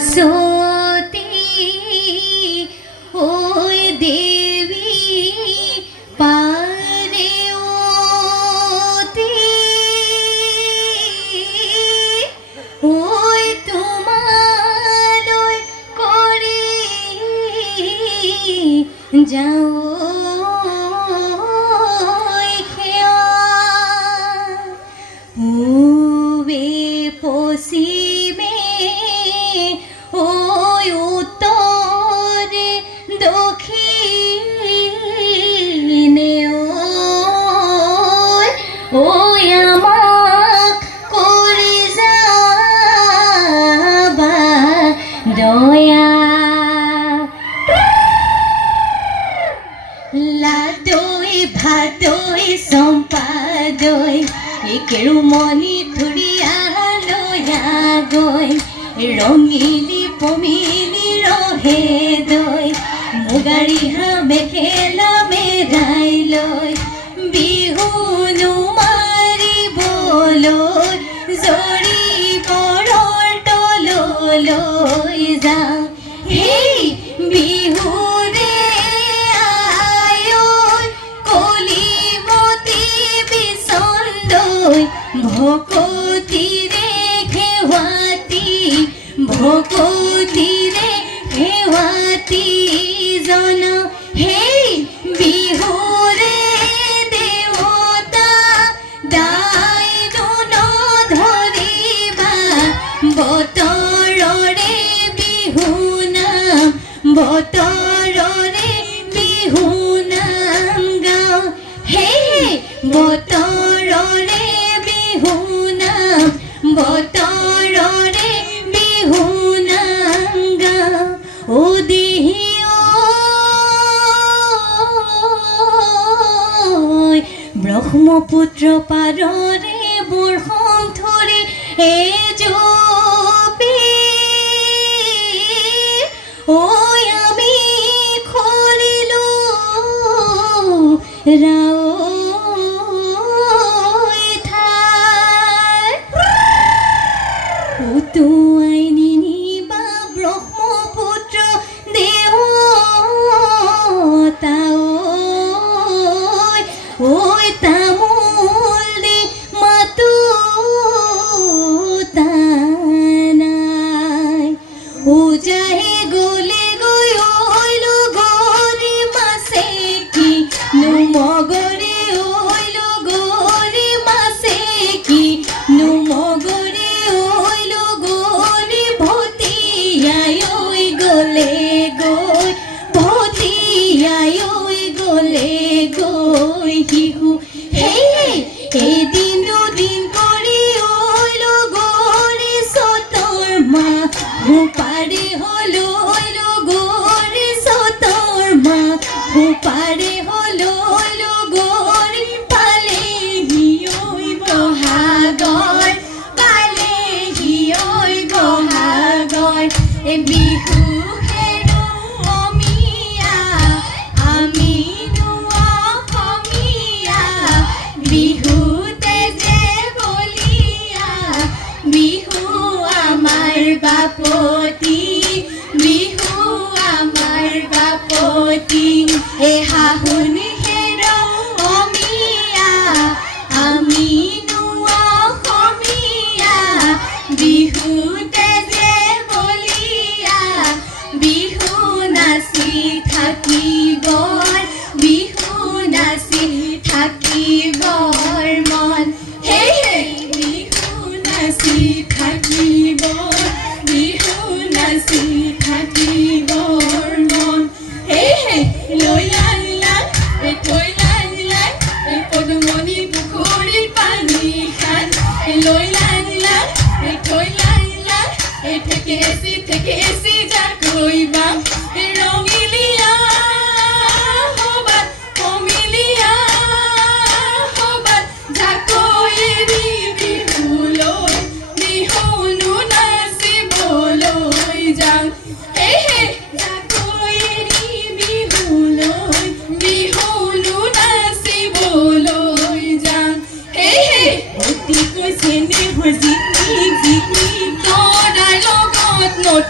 सोती ओय देवी पारे ओती ओय तुम्हालोय करी जाओ পশ্চিমে ওই উত্তরে দক্ষিণে ওই আমাক করে যাবা দয়া লাদৈ ভাদৈ চম্পা দৈ কেৰুমণি ধুৰিয়া গৈ ৰঙিলি পমিলি ৰহে দৈ মুগাৰিহা মেখেলা মেৰাই লৈ বিহুনো মাৰিবলৈ জৰি বৰৰ তললৈ যাওঁ সেই বিহুৰে আয়ৈ কলিমতি বিচন্দৈ ভকতিৰে ভকতিৰে সেৱাতি জন সেই বিহুৰে দেৱতা দায়নো নধৰিবা বতৰৰে বিহু নাম বতৰৰে বিহু নাম গাওঁ সেই বতৰৰে বিহু নাম বতৰৰে ব্ৰহ্মপুত্ৰ পাৰৰে বৰ্ষণ ধৰি এজপি ঐ আমি খৰিলো ৰাৱৈ ঠাই উটুৱাই নিনিবা ব্ৰহ্মপুত্ৰ দেৱতা ওই তামোল দি মাতো তানাই উজাহে গলে গৈ ওইলো গৰি মাছে কি নুমগৰে ওইলো গৰি মাছে কি নুমগৰে ওইলো গৰি ভটিয়াই ঐ গলে গৈ ভটিয়াই ঐ গলে গৈ শিশু সেই এদিন দুদিন কৰি ওইলো গৰি চতৰ মাহ পাৰে হলো ওইলো গৰি চতৰ মাহ পাৰে হলো ওইলো গৰি পালেহি ঐ বহাগৰ পালেহি ঐ বহাগৰ এ বিহু বিহুতে যে বলিয়া বিহু আমাৰ বাপতি বিহু আমাৰ বাপতি এ হাহুন হেৰ অমিয়া আমি অসমীয়া বিহুতে যে বলিয়া বিহু নাচি থাকিব বিহু নাচি থাকিবৰ মন হে বিহু নাচি থাকিব বিহু নাচি থাকিবৰ মন হে লৈ আনিলা থৈ আনিলা পদুমণি পুখুৰীৰ পানী খান লৈ আনিলা থৈ আনিলা থেকে এচি যাকৈ বাম ৰঙিলিয়া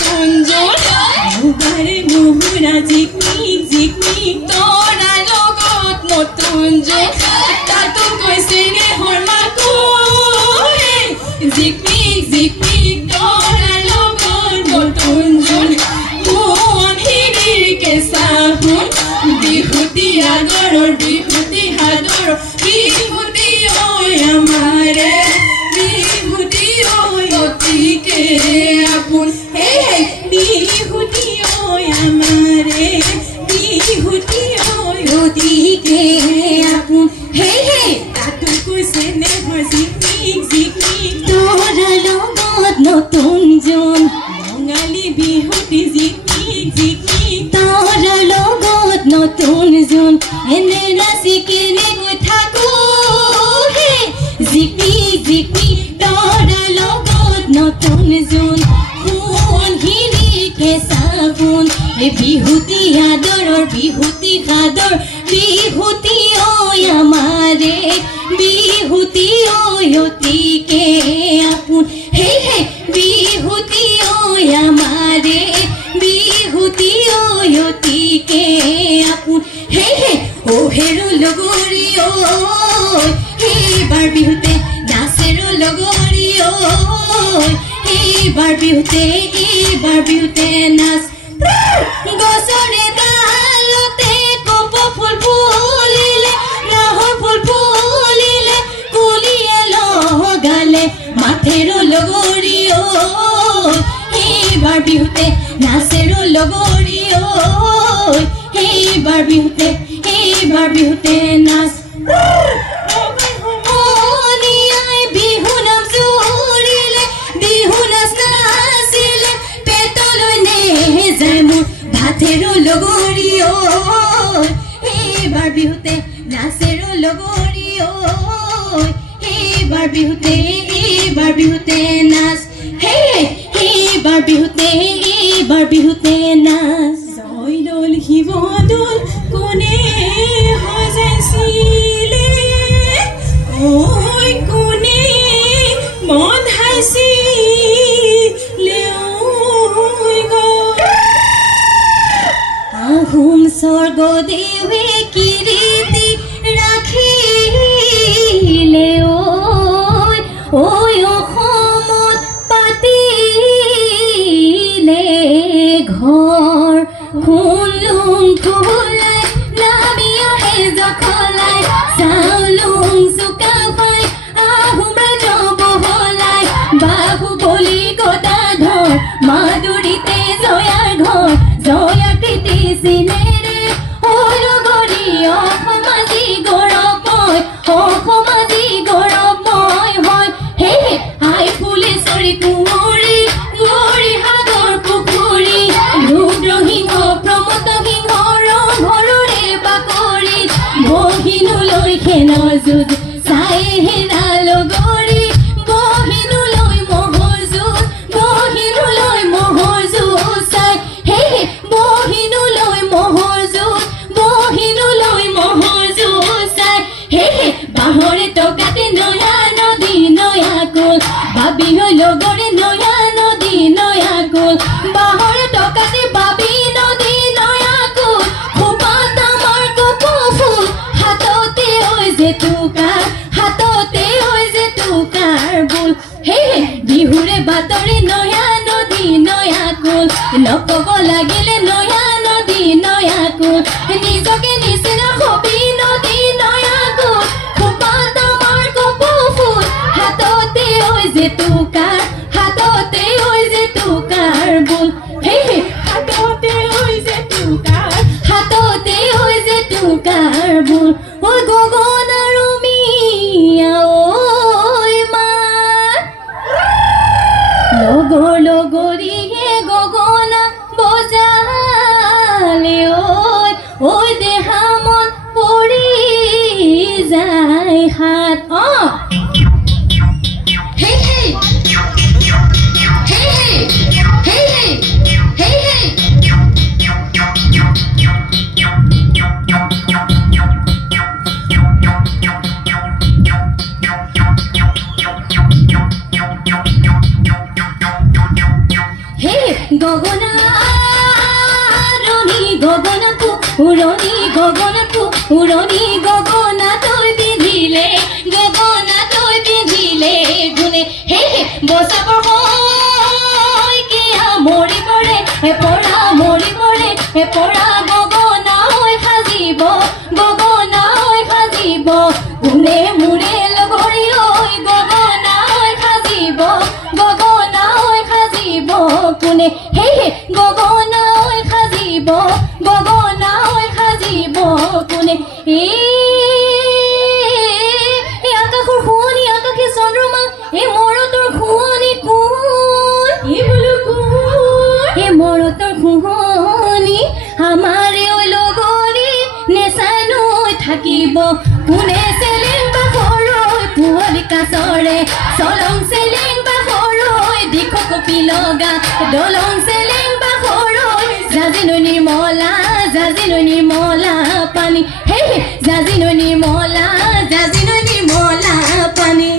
নতুন জোন মুগাৰে মুহুৰা জিকমিক জিকমিক তৰা লগত নতুন জোন তাতো কৈছে নেহৰ মাকো জিকমিক জিকমিক তৰা লগত নতুন জোন কোন হিৰিৰ কেঁচা সোণ বিহুতি আদৰৰ বিহুতি সাদৰ বিহুতি ঐ আমাৰে বিহুতি ঐ অতিকে আপোন হে বিহুতি ঐ আমাৰে বিহুতি ঐ অতিকে আপোন হে তাতো কৈছে নেহৰ জিকমিক জিকমিক তৰা লগত নতুন জোন ৰঙালী বিহুতি জিকমিক জিকমিক তৰা লগত নতুন জোন এনে নাচি কেনে গৈ থাকো হে জিকমিক জিকমিক তৰা লগত নতুন জোন সোণ হিৰি কেঁচা সোণ বিহুতি আদৰৰ বিহুতি সাদৰ বিহুতি ঐ আমাৰে বিহুতি ঐ অতিকে আপোন হে বিহুতি ঐ আমাৰে বিহুতি ঐ অতিকে আপোন হে ও হেৰু লগৰী ঐ এইবাৰ বিহুতে নাচেৰো লগৰী ঐ এইবাৰ বিহুতে নাচ গছৰে ডালতে কপৌ ফুল ফুলিলে নাহৰ ফুল ফুলিলে কুলিয়ে লগালে মাথেৰো লগৰী ঐ এইবাৰ বিহুতে নাচেৰো লগৰী ঐ এইবাৰ বিহুতে নাচ বিহু নাম জুৰিলে বিহু নাচ নাচিলে পেটলৈ নেযায় মোৰ ভাতেৰো লগৰী ঐ এইবাৰ বিহুতে নাচেৰো লগৰী ঐ এইবাৰ বিহুতে নাচ এইবাৰ বিহুতে নাচ জয়দৌল শিৱদৌল কোনে সজাইছিলে ঐ কোনে বন্ধাইছিলে আহোম স্বৰ্গদেৱে কীৰ্তি ৰাখিলে ঐ অসমত পাতিলে ঘৰ খুলুং খুলাই নামি আহে জখলাই চাউলুং চুকাফাই আহোম ৰাজ বহলাই বাহু বলি গদাধৰ মাধুৰীতে জয়াৰ ঘৰ জয়াৰ কৃতি চিনেৰে লগৰী অসমাজি গৌৰৱময় হয় হে আই ফুলেশ্বৰী কুঁৱৰী গৌৰী সাগৰ পুখুৰী ৰুদ্ৰসিংহ প্ৰমত সিংহ ৰংঘৰৰে বাকৰিত বহিনুলৈ সেনৰ যুঁজ চাই হেৰা লগৰী বহিনুলৈ মহৰ যুঁজ চাই হে বহিনুলৈ মহৰ যুঁজ চাই হে বাঁহৰে টকাতে নয়া নদী নয়া কুল বাবি হৈ লগৰে নয়া নদী নয়া কুল বাঁহৰে টকাতে বাবি নদী নয়া কুল খোপাত আমাৰ কপৌ ফুল হাততে হৈ যে টুকাৰ বুল হে বিহুৰে বাতৰি নয়া নদী নয়া কুল নকব লাগিলে নয়া নদী নয়া কুল নিজকে নিচিনা হবি নদী নয়া কুল খোপাত আমাৰ কপৌ ফুল হাততে হৈ যে টুকাৰ বুল হে হাততে হৈ যে টুকাৰ বুল ঐ গগন আৰু মিয়া ঐ মাত লগৰ লগৰীয়ে গগনা বজালে ঐ দেহা মন পৰি যায় হাত গগনা ৰণী গগনাকো উৰণি গগনাকো উৰণি গগনা তই পিন্ধিলে গগনা তই পিন্ধিলে গুণে হে বচাবৰ হয় কিয়া মৰি পৰে পৰা মৰি পৰে পৰা গগনা হৈ সাজিব গগনা হৈ সাজিব গুণে মূৰে লগৰী হৈ গগনা হৈ সাজিব গগনা হৈ সাজিব কোনে হে গগনা হৈ সাজিব গগনা হৈ সাজিব কোনে আকাশৰ শুৱনি আকাশে চন্দ্ৰমা এই মৰতৰ শুৱনি কোন এই বোলো কোন এই মৰতৰ শুৱনি আমাৰে লগৰী নেচানো থাকিব কোনে চেলেং বাখৰৈ পুৱলি কাছৰে চলং চেলেং বাখৰৈ দিশ কপি লগা দলং চেলেং বাখৰৈ জাজিনো নিৰ্মলা পানী হে জাজিনো নিৰ্মলা পানী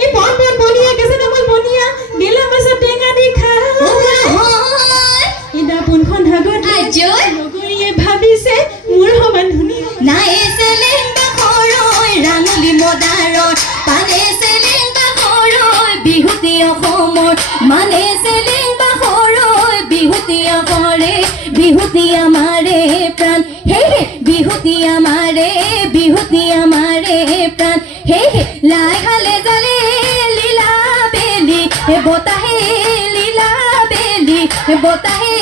এই পন বনিয়া গেছে নমল বনিয়া গেলা পাছত টেঙা দি খা ইদা পুনখন হাগত আজয় লগৰীয়ে ভাবিছে মোৰ সমান ধুনীয়া নাই চেলেং বাখৰৈ ৰাঙলী মদাৰৰ পানে চেলেং বাখৰৈ বিহুতি অসমৰ মানে চেলেং বাখৰৈ বিহুতি অসমৰে বিহুতি আমাৰে প্ৰাণ হে বিহুতি আমাৰে প্ৰাণ হে লাই হালে জালে লীলা বেলি বতাহে লীলা বেলি বতাহে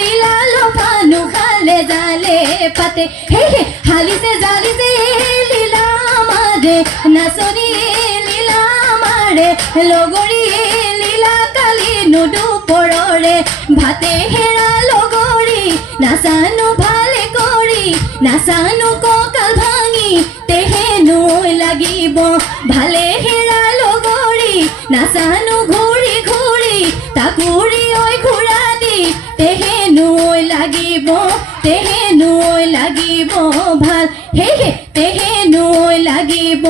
লীলা লফানু খালে জালে পাতে হে হালিছে জালিছে লীলা মাৰে নাচনী লীলা মাৰে লগৰী লীলা কালি নুডু পৰৰে ভাতে হেৰা লগৰী নাচানো ভালে কৰি নাচানো কঁকাল ভাঙি তেহেনো লাগিব ভালে হেৰা লগৰী নাচানো ঘূৰি ঘূৰি তাকুৰি ঐ ঘূৰা দি তেহেনো লাগিব ভাল হে তেহেনো লাগিব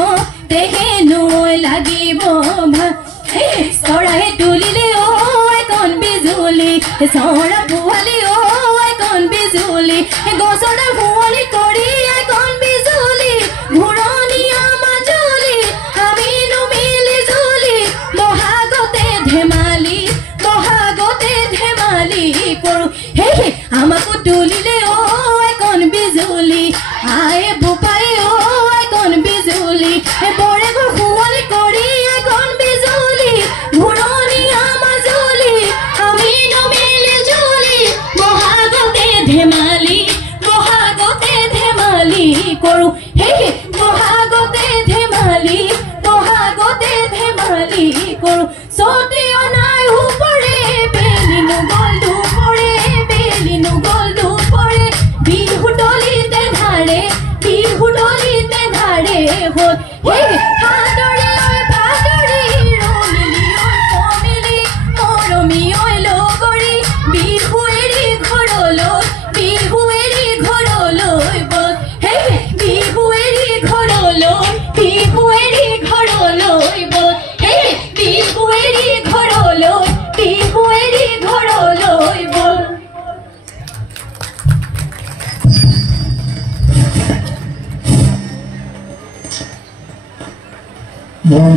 ভাল হে চৰাই তুলিলে ঐ কণ বিজুলি চৰা পোৱালি ঐ কণ বিজুলি গছৰ শুৱনি কৰি কণ বিজুলি ঘূৰণীয়া মাজুলি আমিনো মিলি জুলি বহাগতে ধেমালি কৰো হে আমাকো তুলিলে ঐ কণ বিজুলি আয়ে বোপাই ঐ কণ বিজুলি বৰে ঘৰ শুৱনি কৰি কণ বিজুলি ঘূৰণীয়া মাজুলি আমিনো মিলি জুলি বহাগতে ধেমালি কৰো হে বহাগতে ধেমালি কৰো চতে অনাই উপৰে বেলিনো গল দুপৰে বিহু তলিতে ধাৰে হ'ল হে হাতৰে ভাতৰি ৰমিলি কমিলি মৰমি লগৰী বিহু এৰি ঘৰলৈ বল হে বিহু এৰি ঘৰলৈ বল হে বিহু এৰি ঘৰলৈ বল মৰম